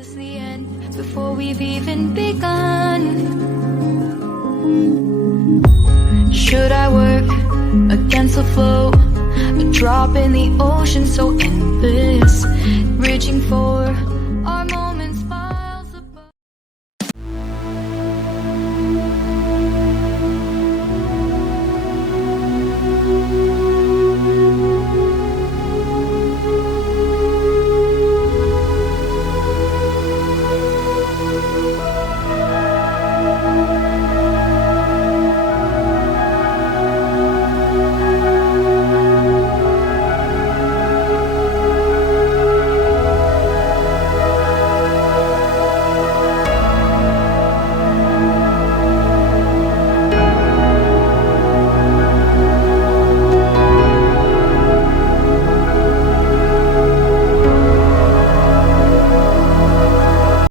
this the end before we've even begun? Should I work against the flow? A drop in the ocean so endless, reaching for